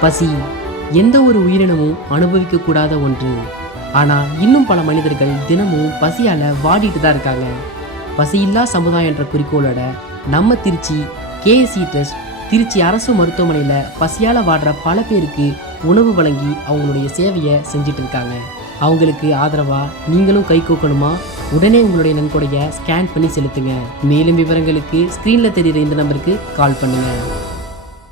பசி எந்த ஒரு உயிரினமும் அனுபவிக்கக்கூடாத ஒன்று. ஆனால் இன்னும் பல மனிதர்கள் தினமும் பசியால் வாடிட்டு தான் இருக்காங்க. பசியில்லா சமுதாயம் என்ற குறிக்கோளோட நம்ம திருச்சி கேஎஸ்சி ட்ரஸ்ட் திருச்சி அரசு மருத்துவமனையில் பசியால் வாடுற பல பேருக்கு உணவு வழங்கி அவங்களுடைய சேவையை செஞ்சிட்டு இருக்காங்க. அவங்களுக்கு ஆதரவாக நீங்களும் கை கோக்கணுமா? உடனே உங்களுடைய நன்கொடையை ஸ்கேன் பண்ணி செலுத்துங்க. மேலும் விவரங்களுக்கு ஸ்க்ரீனில் தெரிகிற இந்த நம்பருக்கு கால் பண்ணுங்கள்.